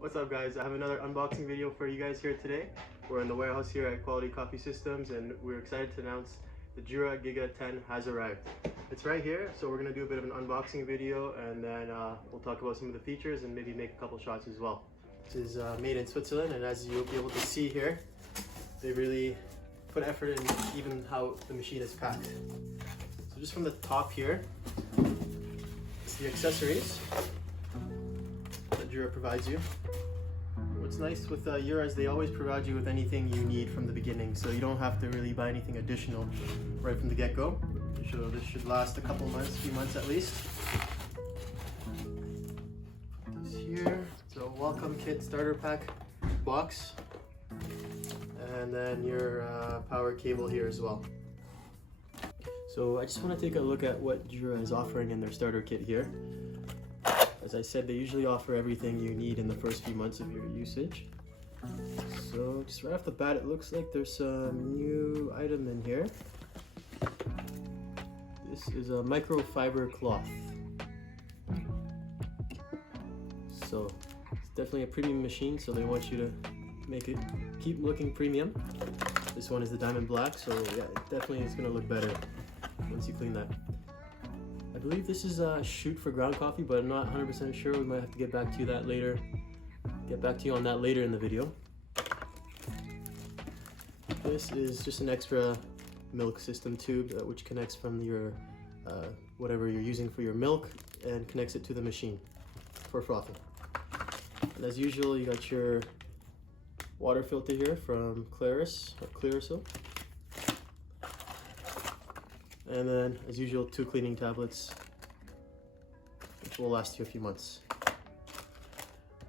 What's up guys, I have another unboxing video for you guys here today. We're in the warehouse here at Quality Coffee Systems and we're excited to announce the Jura Giga 10 has arrived. It's right here, so we're going to do a bit of an unboxing video and then we'll talk about some of the features and maybe make a couple shots as well. This is made in Switzerland, and as you'll be able to see here, they really put effort in even how the machine is packed. So just from the top here, it's the accessories that Jura provides you. What's nice with Jura is they always provide you with anything you need from the beginning, so you don't have to really buy anything additional right from the get-go. So this should last a couple months, few months at least. Put this here. It's a welcome kit starter pack box, and then your power cable here as well. So I just want to take a look at what Jura is offering in their starter kit here. As I said, they usually offer everything you need in the first few months of your usage. So just right off the bat, it looks like there's some new item in here. This is a microfiber cloth. So it's definitely a premium machine, so they want you to make it keep looking premium. This one is the diamond black, so yeah, it definitely is going to look better once you clean that. I believe this is a chute for ground coffee, but I'm not 100% sure. We might have to get back to you that later. Get back to you on that later in the video. This is just an extra milk system tube which connects from your whatever you're using for your milk and connects it to the machine for frothing. And as usual, you got your water filter here from Clearasil. And then, as usual, 2 cleaning tablets, which will last you a few months.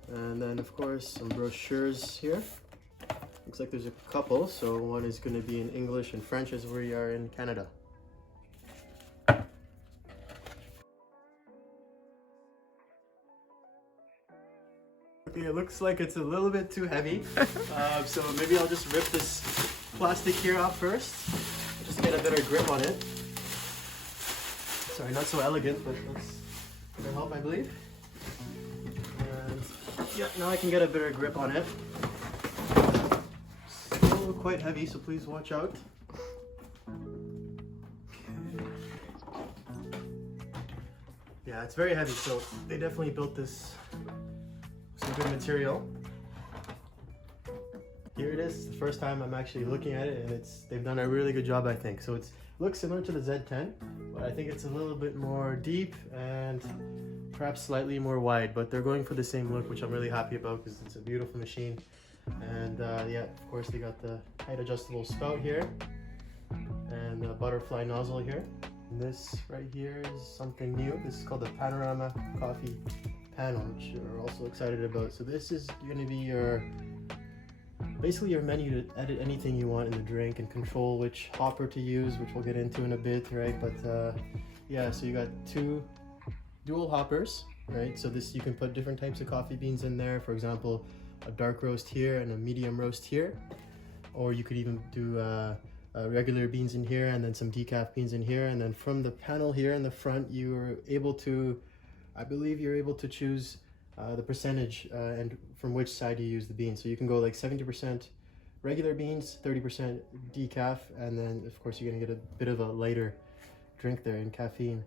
And then, of course, some brochures here. Looks like there's a couple, so one is going to be in English and French as we are in Canada. Okay, it looks like it's a little bit too heavy, so maybe I'll just rip this plastic here off first, just to get a better grip on it. Sorry, not so elegant, but that's gonna help, I believe. And yeah, now I can get a better grip on it. Still quite heavy, so please watch out. Okay. Yeah, it's very heavy, so they definitely built this with some good material. Here it is. It's the first time I'm actually looking at it, and they've done a really good job, I think. So it looks similar to the Z10, but I think it's a little bit more deep and perhaps slightly more wide, but they're going for the same look, which I'm really happy about because it's a beautiful machine. And yeah, of course they got the height adjustable spout here and the butterfly nozzle here. And this right here is something new. This is called the Panorama coffee panel, which we're also excited about. So this is going to be basically your menu to edit anything you want in the drink and control which hopper to use, which we'll get into in a bit, right? But yeah, so you got 2 dual hoppers, right? So this, you can put different types of coffee beans in there. For example, a dark roast here and a medium roast here, or you could even do regular beans in here and then some decaf beans in here. And then from the panel here in the front, you're able to, I believe you're able to choose the percentage and from which side you use the beans. So you can go like 70% regular beans, 30% decaf, and then of course you're gonna get a bit of a lighter drink there in caffeine.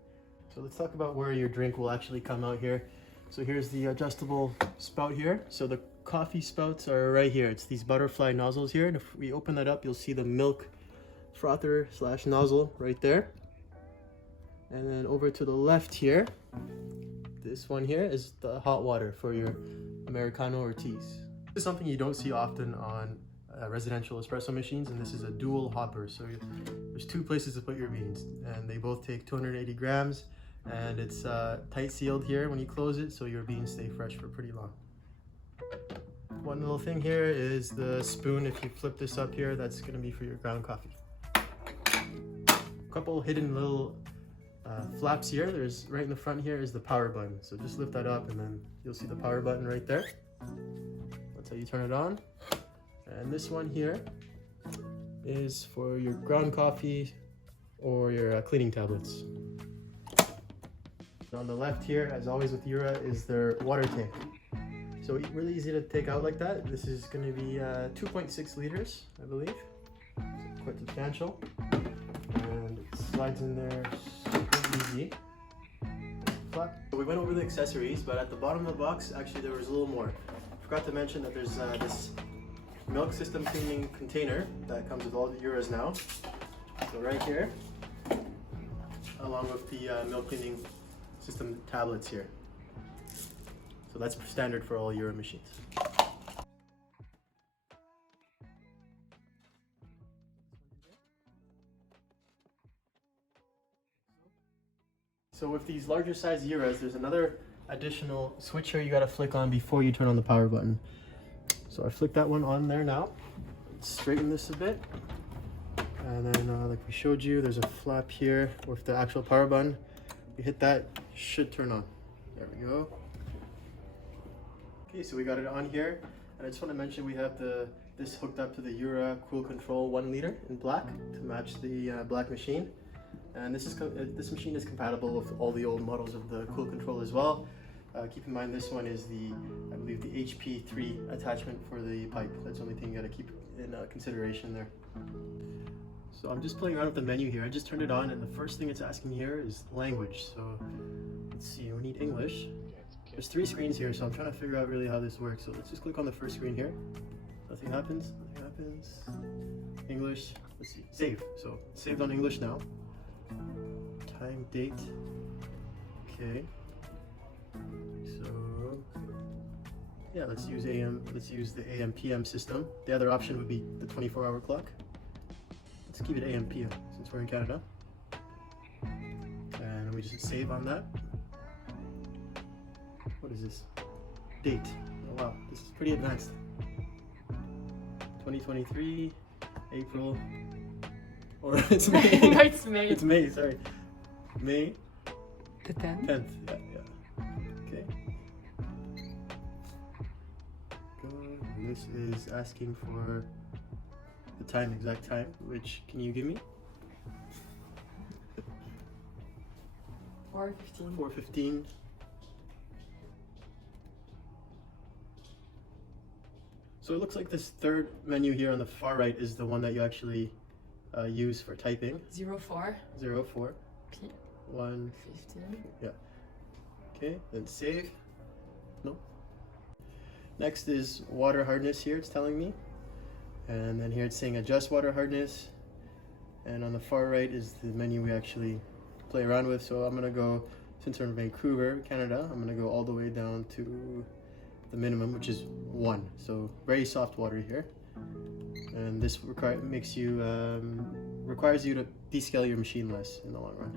So let's talk about where your drink will actually come out here. So here's the adjustable spout here. So the coffee spouts are right here. It's these butterfly nozzles here, and if we open that up, you'll see the milk frother / nozzle right there. And then over to the left here, this one here is the hot water for your Americano or teas. This is something you don't see often on residential espresso machines, and this is a dual hopper. So there's 2 places to put your beans, and they both take 280 grams, and it's tight sealed here when you close it, so your beans stay fresh for pretty long. One little thing here is the spoon. If you flip this up here, that's going to be for your ground coffee. A couple hidden little flaps here. There's right in the front here is the power button, so just lift that up and then you'll see the power button right there. That's how you turn it on. And this one here is for your ground coffee or your cleaning tablets. On the left here, as always with Jura, is their water tank. So really easy to take out like that. This is going to be 2.6 liters, I believe. So quite substantial. And it slides in there super easy. Flap. So we went over the accessories, but at the bottom of the box, actually there was a little more. I forgot to mention that there's this milk system cleaning container that comes with all the Juras now. So right here, along with the milk cleaning system tablets here. So that's standard for all Jura machines. So with these larger size Juras, there's another additional switch here you gotta flick on before you turn on the power button. So I flick that one on there now. Straighten this a bit. And then like we showed you, there's a flap here with the actual power button. We hit that, should turn on. There we go. Okay, so we got it on here, and I just want to mention we have this hooked up to the Jura Cool Control 1 liter in black to match the black machine. And this machine is compatible with all the old models of the Cool Control as well. Keep in mind this one is I believe the HP3 attachment for the pipe. That's the only thing you got to keep in consideration there. So I'm just playing around with the menu here. I just turned it on, and the first thing it's asking here is language. So let's see, we need English. There's 3 screens here, so I'm trying to figure out really how this works. So let's just click on the first screen here. Nothing happens, nothing happens. English, let's see, save. So saved on English now. Time, date, okay. So yeah, let's use the AM PM system. The other option would be the 24-hour clock. Let's keep it AM PM since we're in Canada. And we just hit save on that. What is this? Date. Oh wow, this is pretty advanced. 2023, April. Or it's May. No, it's May. It's May, sorry. May. The 10th? 10th, yeah. Okay. Good. And this is asking for the time, exact time, which can you give me? 4:15. 4:15. So it looks like this third menu here on the far right is the one that you actually use for typing. 04. 04. P. 1. 15. Yeah. Okay, then save. No. Next is water hardness here, it's telling me. And then here it's saying adjust water hardness. And on the far right is the menu we actually play around with. So I'm gonna go, since we're in Vancouver, Canada, I'm gonna go all the way down to the minimum, which is 1. So very soft water here. And this requires you to descale your machine less in the long run.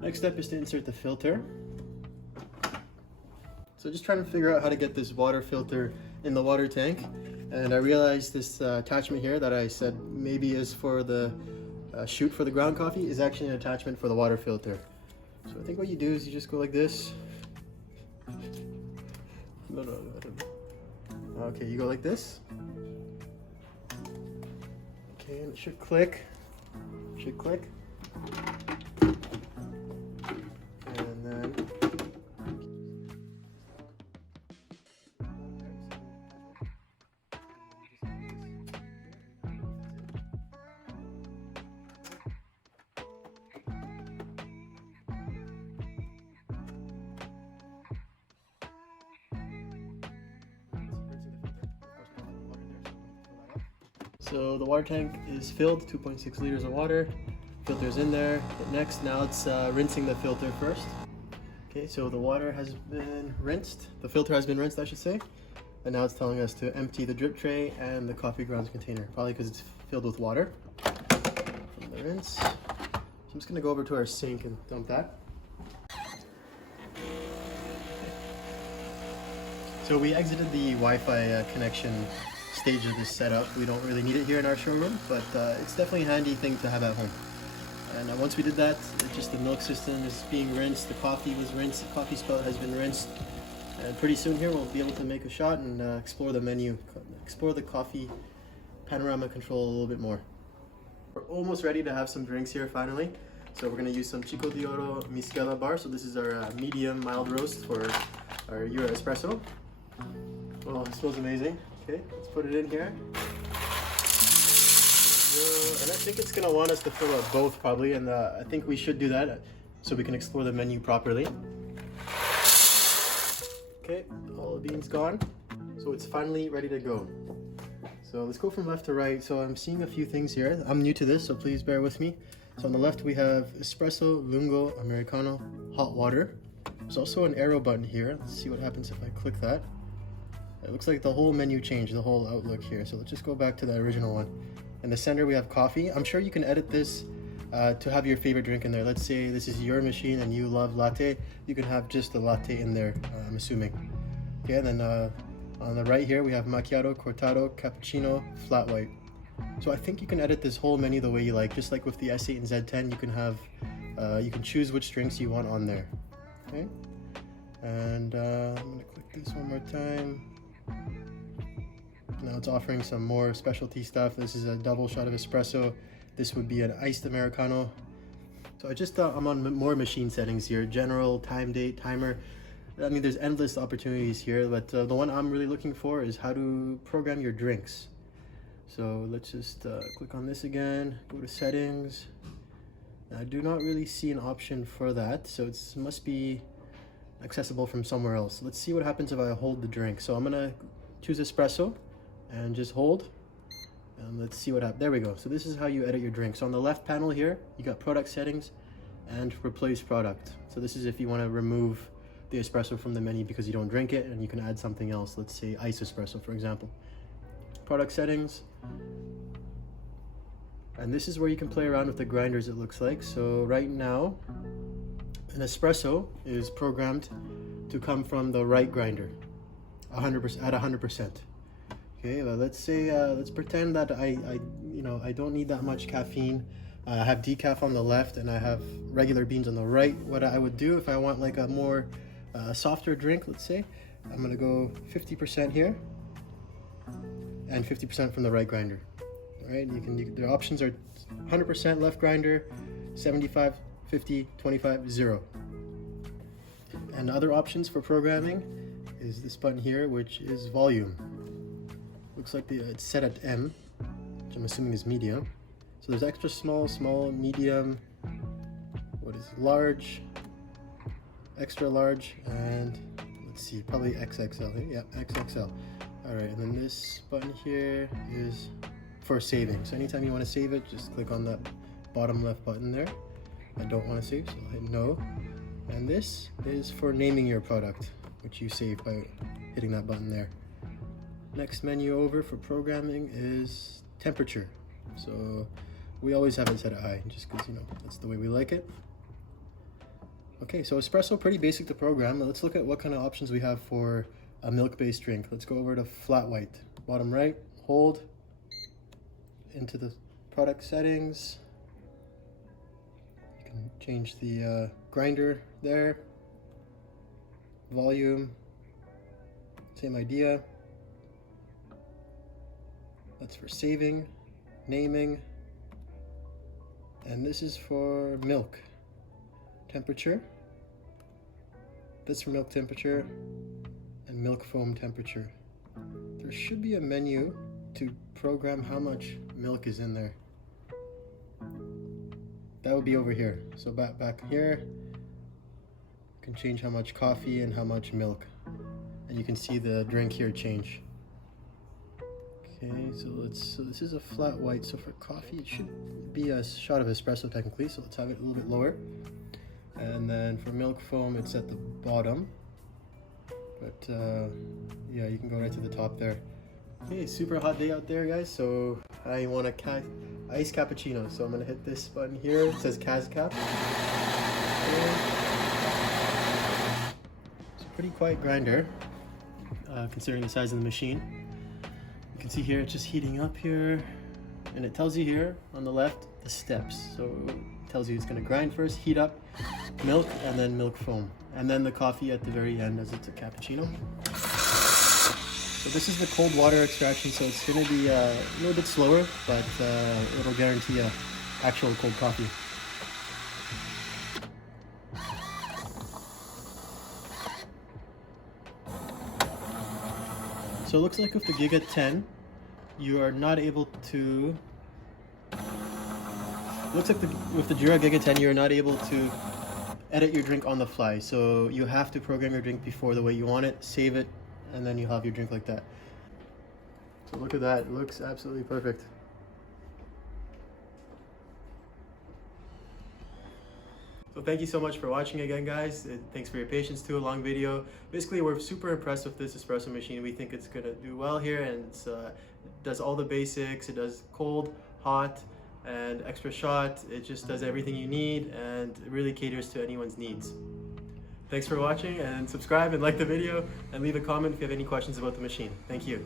Next step is to insert the filter. So just trying to figure out how to get this water filter in the water tank. And I realized this attachment here that I said maybe is for the chute for the ground coffee is actually an attachment for the water filter. So I think what you do is you just go like this. No. Okay, you go like this. Okay, and it should click. And then so the water tank is filled, 2.6 liters of water. Filter's in there. But next, now it's rinsing the filter first. Okay, so the water has been rinsed. The filter has been rinsed, I should say. And now it's telling us to empty the drip tray and the coffee grounds container, probably because it's filled with water from the rinse. So I'm just gonna go over to our sink and dump that. So we exited the Wi-Fi connection stage of this setup. We don't really need it here in our showroom, but it's definitely a handy thing to have at home. And once we did that, just the milk system is being rinsed, the coffee was rinsed, the coffee spout has been rinsed, and pretty soon here we'll be able to make a shot and explore the menu, explore the coffee panorama control a little bit more. We're almost ready to have some drinks here finally. So we're going to use some Chico de Oro Miscela bar. So this is our medium mild roast for our Jura espresso. Oh, it smells amazing. Okay, let's put it in here. And I think it's gonna want us to fill up both probably, and I think we should do that so we can explore the menu properly. Okay, all the beans gone. So it's finally ready to go. So let's go from left to right. So I'm seeing a few things here. I'm new to this, so please bear with me. So on the left we have espresso, lungo, americano, hot water. There's also an arrow button here. Let's see what happens if I click that. It looks like the whole menu changed, the whole outlook here. So let's just go back to the original one. In the center we have coffee. I'm sure you can edit this to have your favorite drink in there. Let's say this is your machine and you love latte. You can have just the latte in there, I'm assuming. Okay, and then on the right here we have macchiato, cortado, cappuccino, flat white. So I think you can edit this whole menu the way you like. Just like with the S8 and Z10, you can have, you can choose which drinks you want on there. Okay, and I'm gonna click this one more time. Now it's offering some more specialty stuff. This is a double shot of espresso. This would be an iced Americano. So I just I'm on more machine settings here. General, time, date, timer. I mean, there's endless opportunities here, but the one I'm really looking for is how to program your drinks. So let's just click on this again, go to settings. I do not really see an option for that, so it must be accessible from somewhere else. Let's see what happens if I hold the drink. So I'm gonna choose espresso and just hold, and let's see what happens. There we go. So this is how you edit your drink. So on the left panel here, you got product settings and replace product. So this is if you want to remove the espresso from the menu because you don't drink it, and you can add something else. Let's say ice espresso, for example. Product settings. And this is where you can play around with the grinders, it looks like. So right now, an espresso is programmed to come from the right grinder, 100% at 100%. Okay, well, let's say let's pretend that I don't need that much caffeine. I have decaf on the left and I have regular beans on the right. What I would do if I want like a more softer drink, let's say, I'm gonna go 50% here and 50% from the right grinder. All right, the options are 100% left grinder, 75, 50, 25, 0. And other options for programming is this button here, which is volume. Looks like it's set at M, which I'm assuming is medium. So there's extra small, small, medium, what is large, extra large, and let's see, probably XXL. Yeah, XXL. All right, and then this button here is for saving. So anytime you want to save it, just click on that bottom left button there. I don't want to save, so I'll hit no. And this is for naming your product, which you save by hitting that button there. Next menu over for programming is temperature. So we always have it set at high, just because, you know, that's the way we like it. Okay, so espresso, pretty basic to program. Let's look at what kind of options we have for a milk-based drink. Let's go over to flat white. Bottom right, hold, into the product settings. You can change the grinder there. Volume, same idea. That's for saving, naming, and this is for milk temperature. That's for milk temperature and milk foam temperature. There should be a menu to program how much milk is in there. That would be over here. So back here, you can change how much coffee and how much milk, and you can see the drink here change. Okay, so this is a flat white. So for coffee, it should be a shot of espresso technically. So let's have it a little bit lower. And then for milk foam, it's at the bottom. But yeah, you can go right to the top there. Okay, super hot day out there, guys. So I want a iced cappuccino. So I'm gonna hit this button here. It says Cas Cap. Okay. It's a pretty quiet grinder, considering the size of the machine. You can see here it's just heating up here, and it tells you here on the left the steps. So it tells you it's going to grind first, heat up milk, and then milk foam, and then the coffee at the very end, as it's a cappuccino. So this is the cold water extraction, so it's going to be a little bit slower, but it'll guarantee actual cold coffee. So it looks like with the Giga 10, you are not able to... Looks like with the Jura Giga 10, you're not able to edit your drink on the fly. So you have to program your drink before the way you want it, save it, and then you have your drink like that. So look at that, it looks absolutely perfect. So thank you so much for watching again, guys. Thanks for your patience too, a long video. Basically, we're super impressed with this espresso machine. We think it's gonna do well here, and it does all the basics. It does cold, hot, and extra shot. It just does everything you need, and it really caters to anyone's needs. Thanks for watching, and subscribe and like the video, and leave a comment if you have any questions about the machine. Thank you.